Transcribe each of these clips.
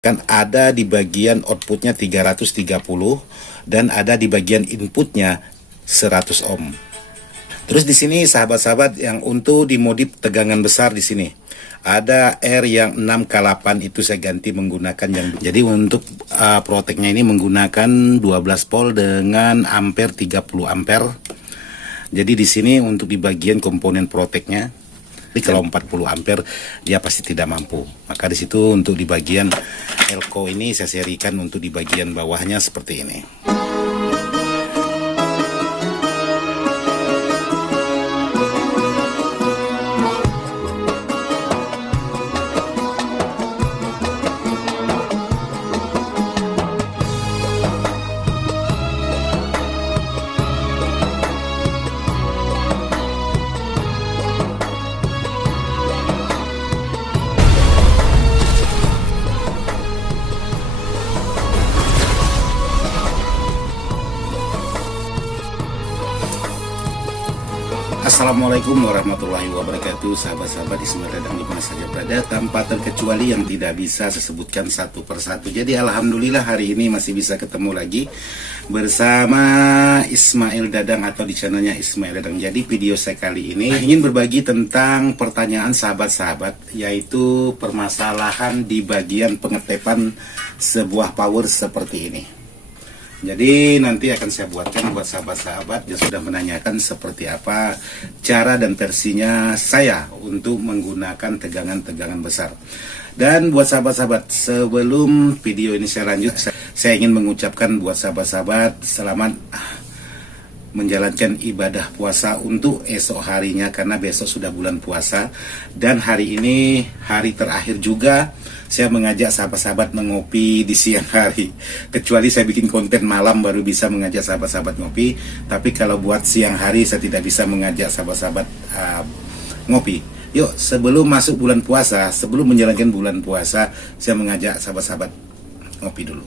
Kan ada di bagian outputnya 330 dan ada di bagian inputnya 100 ohm. Terus di sini sahabat-sahabat yang untuk dimodif tegangan besar di sini ada R yang 6K8 itu saya ganti menggunakan yang jadi untuk proteknya ini menggunakan 12 volt dengan ampere 30 ampere. Jadi di sini untuk di bagian komponen proteknya, tapi kalau 40 ampere dia pasti tidak mampu. Maka di situ untuk di bagian elko ini saya serikan untuk di bagian bawahnya seperti ini. Assalamualaikum warahmatullahi wabarakatuh, sahabat-sahabat Ismail Dadang di mana saja berada, tanpa terkecuali yang tidak bisa saya sebutkan satu persatu. Jadi alhamdulillah hari ini masih bisa ketemu lagi bersama Ismail Dadang atau di channelnya Ismail Dadang. Jadi video saya kali ini ingin berbagi tentang pertanyaan sahabat-sahabat, yaitu permasalahan di bagian pengetepan sebuah power seperti ini. Jadi nanti akan saya buatkan buat sahabat-sahabat yang sudah menanyakan seperti apa cara dan versinya saya untuk menggunakan tegangan-tegangan besar. Dan buat sahabat-sahabat, sebelum video ini saya lanjut, saya ingin mengucapkan buat sahabat-sahabat selamat menjalankan ibadah puasa untuk esok harinya, karena besok sudah bulan puasa dan hari ini hari terakhir juga saya mengajak sahabat-sahabat mengopi di siang hari. Kecuali saya bikin konten malam baru bisa mengajak sahabat-sahabat ngopi, tapi kalau buat siang hari saya tidak bisa mengajak sahabat-sahabat ngopi. Yuk, sebelum masuk bulan puasa, sebelum menjalankan bulan puasa, saya mengajak sahabat-sahabat ngopi dulu.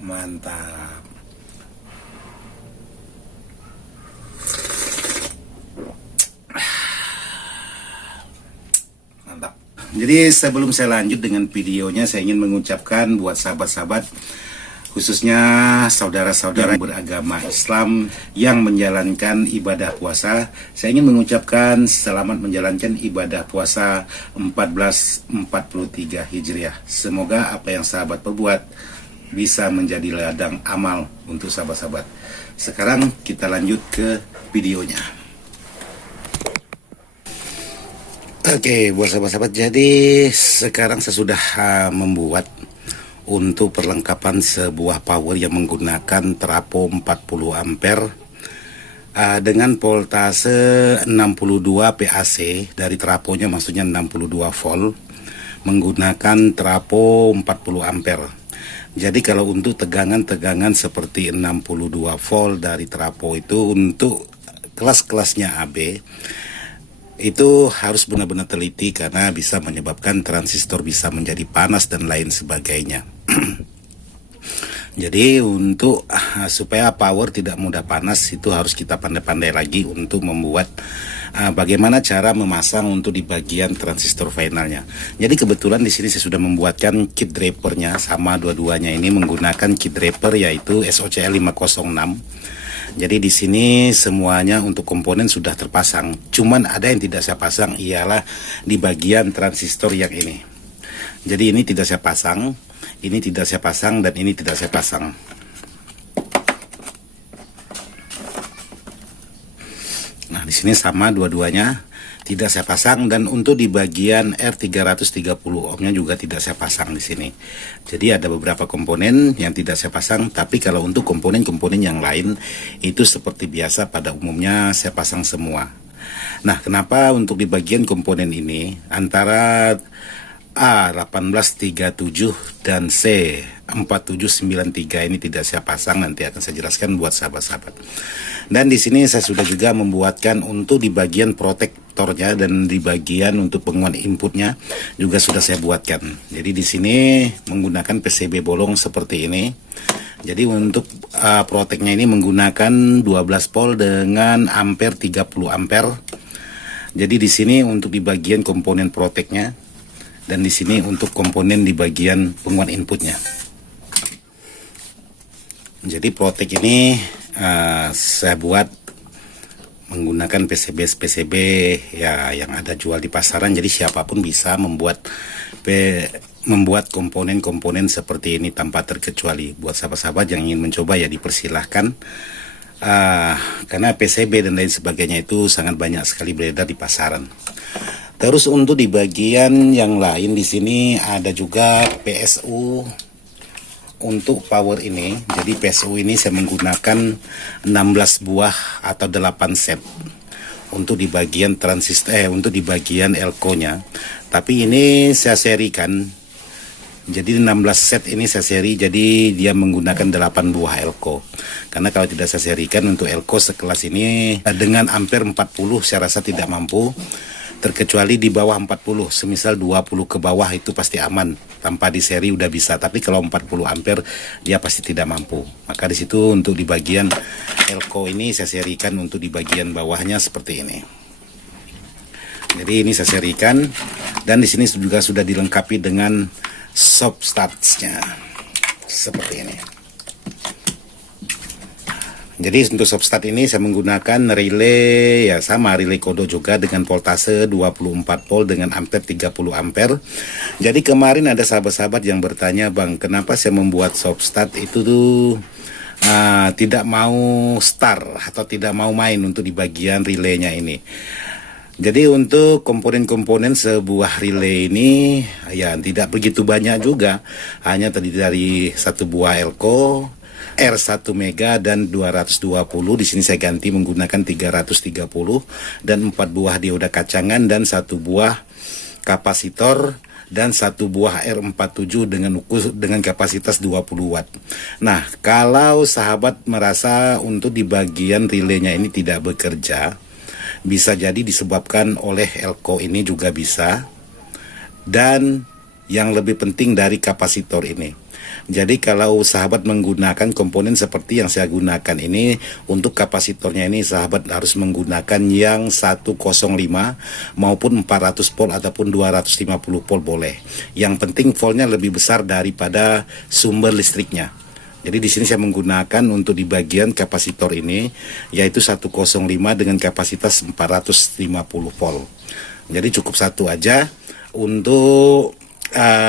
Mantap. Mantap. Jadi sebelum saya lanjut dengan videonya, saya ingin mengucapkan buat sahabat-sahabat, khususnya saudara-saudara beragama Islam yang menjalankan ibadah puasa, saya ingin mengucapkan selamat menjalankan ibadah puasa 1443 Hijriah. Semoga apa yang sahabat perbuat bisa menjadi ladang amal untuk sahabat-sahabat. Sekarang kita lanjut ke videonya. Oke, buat sahabat-sahabat, jadi sekarang saya sudah membuat untuk perlengkapan sebuah power yang menggunakan trapo 40 ampere dengan voltase 62 PAC dari traponya, maksudnya 62 volt, menggunakan trapo 40 ampere. Jadi kalau untuk tegangan-tegangan seperti 62 volt dari trapo itu untuk kelas-kelasnya AB itu harus benar-benar teliti, karena bisa menyebabkan transistor bisa menjadi panas dan lain sebagainya. Jadi untuk supaya power tidak mudah panas, itu harus kita pandai-pandai lagi untuk membuat bagaimana cara memasang untuk di bagian transistor finalnya. Jadi kebetulan di sini saya sudah membuatkan kit drapernya, sama dua-duanya ini menggunakan kit draper yaitu SOCL 506. Jadi di sini semuanya untuk komponen sudah terpasang. Cuman ada yang tidak saya pasang, ialah di bagian transistor yang ini. Jadi ini tidak saya pasang, ini tidak saya pasang, dan ini tidak saya pasang. Nah, di sini sama dua-duanya tidak saya pasang, dan untuk di bagian R330 ohmnya juga tidak saya pasang di sini. Jadi ada beberapa komponen yang tidak saya pasang, tapi kalau untuk komponen-komponen yang lain itu seperti biasa pada umumnya saya pasang semua. Nah, kenapa untuk di bagian komponen ini antara A1837 dan C4793 ini tidak saya pasang, nanti akan saya jelaskan buat sahabat-sahabat. Dan di sini saya sudah juga membuatkan untuk di bagian protektornya dan di bagian untuk penguat inputnya juga sudah saya buatkan. Jadi di sini menggunakan PCB bolong seperti ini. Jadi untuk proteknya ini menggunakan 12 volt dengan ampere 30 ampere. Jadi di sini untuk di bagian komponen proteknya, dan di sini untuk komponen di bagian penguat inputnya. Jadi protek ini saya buat menggunakan PCB ya yang ada jual di pasaran. Jadi siapapun bisa membuat komponen-komponen seperti ini tanpa terkecuali. Buat sahabat-sahabat yang ingin mencoba ya dipersilahkan. Karena PCB dan lain sebagainya itu sangat banyak sekali beredar di pasaran. Terus untuk di bagian yang lain di sini ada juga PSU untuk power ini. Jadi PSU ini saya menggunakan 16 buah atau 8 set untuk di bagian transistor untuk di bagian elko-nya. Tapi ini saya serikan. Jadi 16 set ini saya seri, jadi dia menggunakan 8 buah elko. Karena kalau tidak saya serikan untuk elko sekelas ini dengan ampere 40 saya rasa tidak mampu. Terkecuali di bawah 40, semisal 20 ke bawah itu pasti aman, tanpa di seri udah bisa. Tapi kalau 40 ampere dia pasti tidak mampu. Maka di situ untuk di bagian elko ini saya serikan untuk di bagian bawahnya seperti ini. Jadi ini saya serikan, dan di sini juga sudah dilengkapi dengan soft starts-nya seperti ini. Jadi untuk soft start ini saya menggunakan relay ya sama relay kodo juga dengan voltase 24 volt dengan ampere 30 ampere. Jadi kemarin ada sahabat-sahabat yang bertanya, Bang, kenapa saya membuat soft start itu tuh tidak mau start atau tidak mau main untuk di bagian relaynya ini. Jadi untuk komponen-komponen sebuah relay ini ya tidak begitu banyak juga, hanya terdiri dari satu buah elko, R1 mega dan 220. Di sini saya ganti menggunakan 330 dan 4 buah dioda kacangan dan 1 buah kapasitor dan 1 buah R47 dengan kapasitas 20 watt. Nah, kalau sahabat merasa untuk di bagian relaynya ini tidak bekerja, bisa jadi disebabkan oleh elko ini juga bisa, dan yang lebih penting dari kapasitor ini. Jadi kalau sahabat menggunakan komponen seperti yang saya gunakan ini, untuk kapasitornya ini sahabat harus menggunakan yang 105 maupun 400 volt ataupun 250 volt boleh. Yang penting voltnya lebih besar daripada sumber listriknya. Jadi di sini saya menggunakan untuk di bagian kapasitor ini yaitu 105 dengan kapasitas 450 volt. Jadi cukup satu aja untuk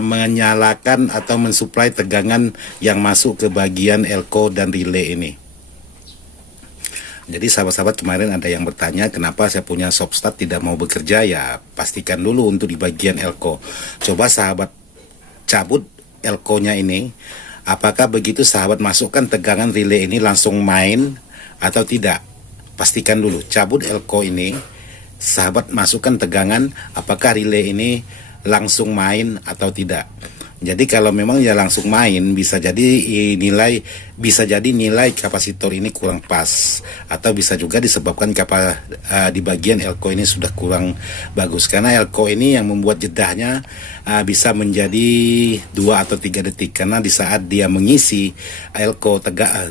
menyalakan atau mensuplai tegangan yang masuk ke bagian elko dan relay ini. Jadi sahabat-sahabat kemarin ada yang bertanya kenapa saya punya soft start tidak mau bekerja. Ya pastikan dulu untuk di bagian elko. Coba sahabat cabut elko-nya ini, apakah begitu sahabat masukkan tegangan relay ini langsung main atau tidak. Pastikan dulu cabut elko ini, sahabat masukkan tegangan, apakah relay ini langsung main atau tidak. Jadi kalau memang ya langsung main, bisa jadi nilai kapasitor ini kurang pas, atau bisa juga disebabkan di bagian elko ini sudah kurang bagus, karena elko ini yang membuat jedahnya bisa menjadi 2 atau 3 detik, karena di saat dia mengisi elko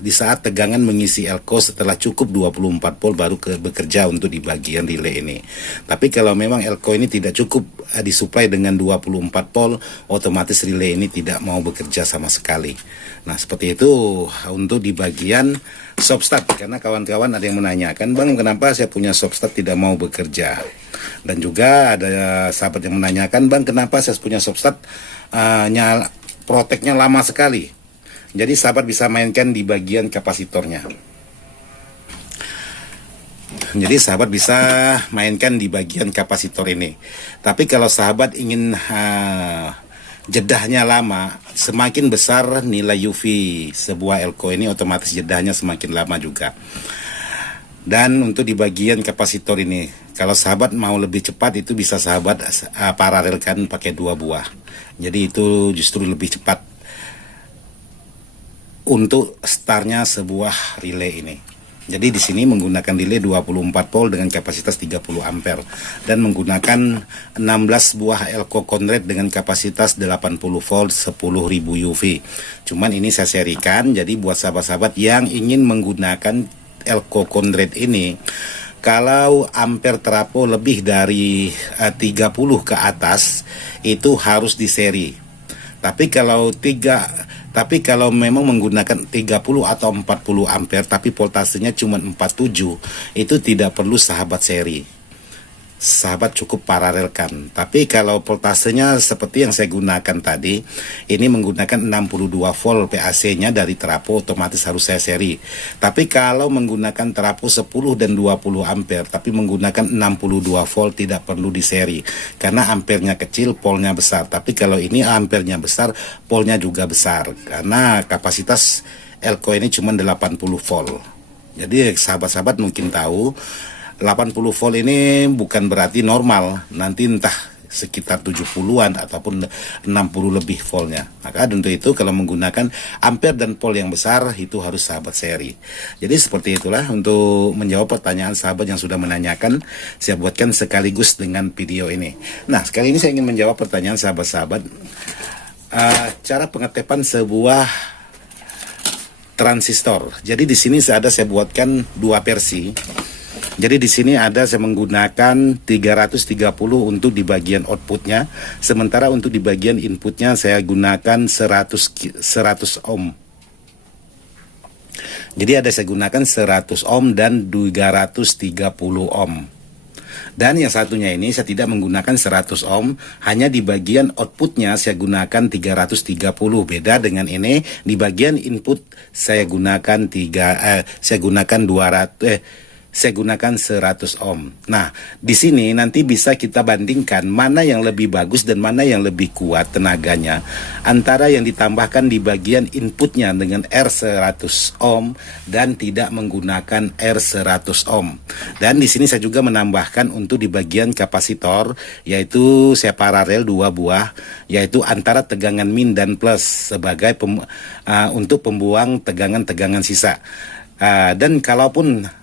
di saat tegangan mengisi elko setelah cukup 24 volt baru bekerja untuk di bagian relay ini. Tapi kalau memang elko ini tidak cukup disuplai dengan 24 volt, otomatis relay ini tidak mau bekerja sama sekali. Nah seperti itu untuk di bagian soft start. Karena kawan-kawan ada yang menanyakan, Bang, kenapa saya punya soft start tidak mau bekerja. Dan juga ada sahabat yang menanyakan, Bang, kenapa saya punya soft start proteknya lama sekali. Jadi sahabat bisa mainkan di bagian kapasitornya. Jadi sahabat bisa mainkan di bagian kapasitor ini. Tapi kalau sahabat ingin jedahnya lama, semakin besar nilai UV sebuah elko ini, otomatis jedahnya semakin lama juga. Dan untuk di bagian kapasitor ini, kalau sahabat mau lebih cepat, itu bisa sahabat paralelkan pakai 2 buah. Jadi itu justru lebih cepat untuk startnya sebuah relay ini. Jadi di sini menggunakan relay 24 volt dengan kapasitas 30 ampere dan menggunakan 16 buah elko conduit dengan kapasitas 80 volt 10.000 UV. Cuman ini saya serikan, jadi buat sahabat-sahabat yang ingin menggunakan elko conduit ini Kalau ampere trafo lebih dari 30 ke atas itu harus di seri. Tapi kalau memang menggunakan 30 atau 40 ampere tapi voltasenya cuma 47, itu tidak perlu sahabat seri. Sahabat cukup paralelkan. Tapi kalau voltasenya seperti yang saya gunakan tadi, ini menggunakan 62 volt PAC-nya dari trafo, otomatis harus saya seri. Tapi kalau menggunakan trafo 10 dan 20 ampere tapi menggunakan 62 volt, tidak perlu di seri karena ampernya kecil, polnya besar. Tapi kalau ini ampernya besar, polnya juga besar karena kapasitas elko ini cuma 80 volt. Jadi sahabat-sahabat mungkin tahu 80 volt ini bukan berarti normal, nanti entah sekitar 70-an ataupun 60 lebih voltnya. Maka untuk itu kalau menggunakan ampere dan volt yang besar itu harus sahabat seri. Jadi seperti itulah untuk menjawab pertanyaan sahabat yang sudah menanyakan, saya buatkan sekaligus dengan video ini. Nah, sekali ini saya ingin menjawab pertanyaan sahabat-sahabat, cara pengetepan sebuah transistor. Jadi di sini saya buatkan dua versi. Jadi di sini ada saya menggunakan 330 untuk di bagian outputnya, sementara untuk di bagian inputnya saya gunakan 100 ohm. Jadi ada saya gunakan 100 ohm dan 330 ohm. Dan yang satunya ini saya tidak menggunakan 100 ohm, hanya di bagian outputnya saya gunakan 330. Beda dengan ini, di bagian input saya gunakan 100 ohm. Nah, di sini nanti bisa kita bandingkan mana yang lebih bagus dan mana yang lebih kuat tenaganya antara yang ditambahkan di bagian inputnya dengan R100 ohm dan tidak menggunakan R100 ohm. Dan di sini saya juga menambahkan untuk di bagian kapasitor, yaitu saya paralel 2 buah, yaitu antara tegangan min dan plus sebagai untuk pembuang tegangan-tegangan sisa. Dan kalaupun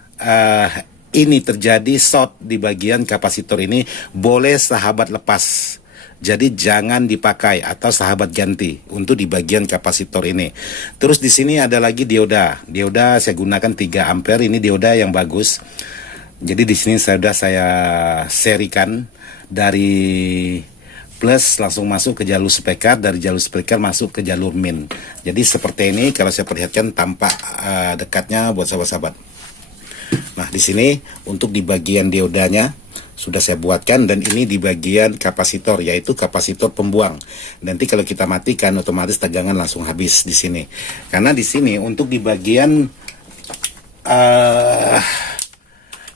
ini terjadi short di bagian kapasitor ini, boleh sahabat lepas. Jadi jangan dipakai atau sahabat ganti untuk di bagian kapasitor ini. Terus di sini ada lagi dioda. Dioda saya gunakan 3 ampere, ini dioda yang bagus. Jadi di sini sudah saya serikan dari plus langsung masuk ke jalur speaker, dari jalur speaker masuk ke jalur min. Jadi seperti ini kalau saya perlihatkan tampak dekatnya buat sahabat-sahabat. Nah, di sini untuk di bagian diodanya sudah saya buatkan, dan ini di bagian kapasitor, yaitu kapasitor pembuang. Nanti kalau kita matikan otomatis tegangan langsung habis di sini. Karena di sini untuk di bagian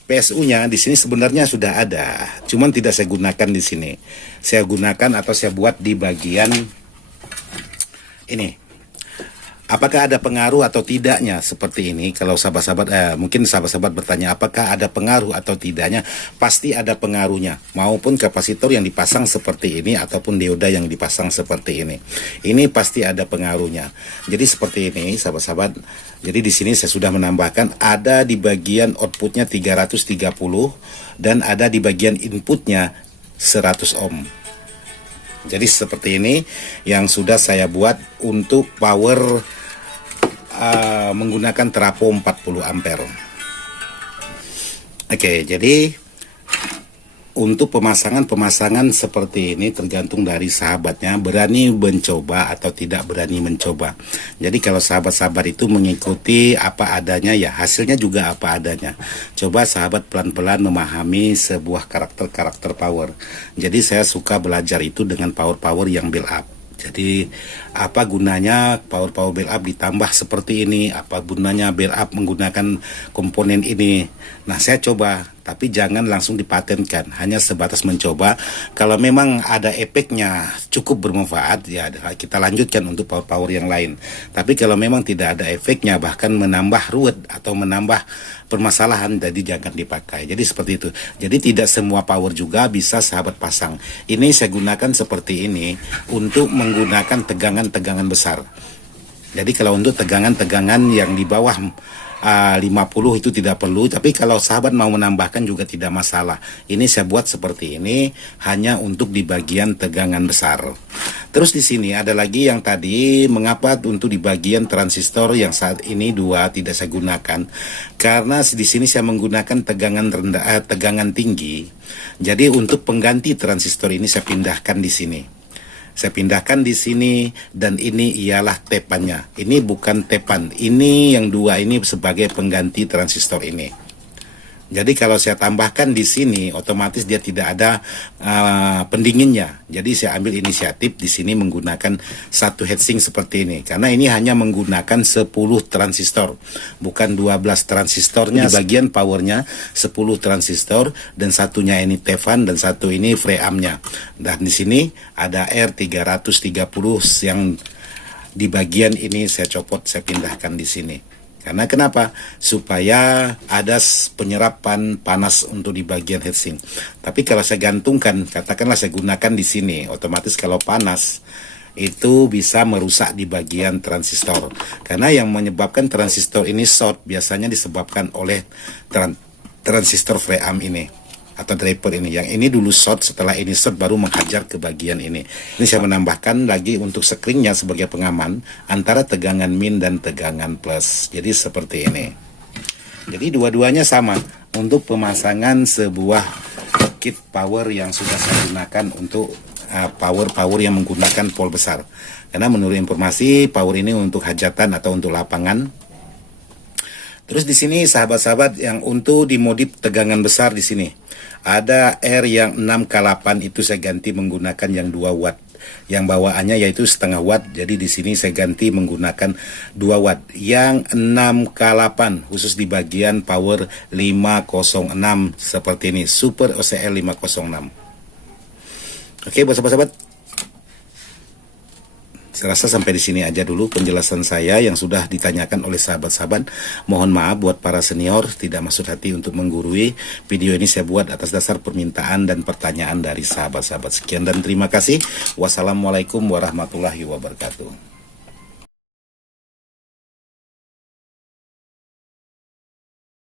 PSU-nya di sini sebenarnya sudah ada, cuman tidak saya gunakan di sini. Saya gunakan atau saya buat di bagian ini. Apakah ada pengaruh atau tidaknya seperti ini? Kalau sahabat-sahabat, mungkin sahabat-sahabat bertanya apakah ada pengaruh atau tidaknya? Pasti ada pengaruhnya. Maupun kapasitor yang dipasang seperti ini ataupun dioda yang dipasang seperti ini. Ini pasti ada pengaruhnya. Jadi seperti ini sahabat-sahabat. Jadi di sini saya sudah menambahkan ada di bagian outputnya 330 dan ada di bagian inputnya 100 ohm. Jadi seperti ini yang sudah saya buat untuk power menggunakan trafo 40 ampere. Oke, jadi untuk pemasangan seperti ini tergantung dari sahabatnya berani mencoba atau tidak berani mencoba. Jadi kalau sahabat-sahabat itu mengikuti apa adanya, ya hasilnya juga apa adanya. Coba sahabat pelan-pelan memahami sebuah karakter power. Jadi saya suka belajar itu dengan power yang build up. Jadi apa gunanya power build up ditambah seperti ini, apa gunanya build up menggunakan komponen ini. Nah, saya coba, tapi jangan langsung dipatenkan, hanya sebatas mencoba. Kalau memang ada efeknya cukup bermanfaat, ya kita lanjutkan untuk power yang lain. Tapi kalau memang tidak ada efeknya, bahkan menambah ruwet atau menambah permasalahan, jadi jangan dipakai. Jadi seperti itu. Jadi tidak semua power juga bisa sahabat pasang. Ini saya gunakan seperti ini untuk menggunakan tegangan-tegangan besar. Jadi kalau untuk tegangan-tegangan yang di bawah 50 itu tidak perlu, tapi kalau sahabat mau menambahkan juga tidak masalah. Ini saya buat seperti ini hanya untuk di bagian tegangan besar. Terus di sini ada lagi yang tadi, mengapa untuk di bagian transistor yang saat ini dua tidak saya gunakan? Karena di sini saya menggunakan tegangan rendah, tegangan tinggi. Jadi untuk pengganti transistor ini saya pindahkan di sini. Saya pindahkan di sini, dan ini ialah tepannya. Ini bukan tepan. Ini yang dua ini sebagai pengganti transistor ini. Jadi kalau saya tambahkan di sini, otomatis dia tidak ada pendinginnya. Jadi saya ambil inisiatif di sini menggunakan satu heatsink seperti ini. Karena ini hanya menggunakan 10 transistor, bukan 12 transistornya. Di bagian powernya 10 transistor, dan satunya ini Teflon dan satu ini freamnya. Dan di sini ada R330 yang di bagian ini saya copot, saya pindahkan di sini. Karena kenapa? Supaya ada penyerapan panas untuk di bagian heatsink. Tapi kalau saya gantungkan, katakanlah saya gunakan di sini, otomatis kalau panas itu bisa merusak di bagian transistor. Karena yang menyebabkan transistor ini short biasanya disebabkan oleh transistor fream ini atau driver ini. Yang ini dulu short, setelah ini short baru menghajar ke bagian ini. Ini saya menambahkan lagi untuk screennya sebagai pengaman antara tegangan min dan tegangan plus. Jadi seperti ini. Jadi dua-duanya sama untuk pemasangan sebuah kit power yang sudah saya gunakan untuk power yang menggunakan pol besar. Karena menurut informasi power ini untuk hajatan atau untuk lapangan. Terus di sini sahabat-sahabat yang untuk dimodif tegangan besar di sini. Ada R yang 6K8 itu saya ganti menggunakan yang 2 watt. Yang bawaannya yaitu setengah watt. Jadi di sini saya ganti menggunakan 2 watt. Yang 6K8 khusus di bagian power 506 seperti ini. Super OCL 506. Oke buat sahabat-sahabat. Saya rasa sampai di sini aja dulu penjelasan saya yang sudah ditanyakan oleh sahabat-sahabat. Mohon maaf buat para senior, tidak maksud hati untuk menggurui. Video ini saya buat atas dasar permintaan dan pertanyaan dari sahabat-sahabat. Sekian dan terima kasih. Wassalamualaikum warahmatullahi wabarakatuh.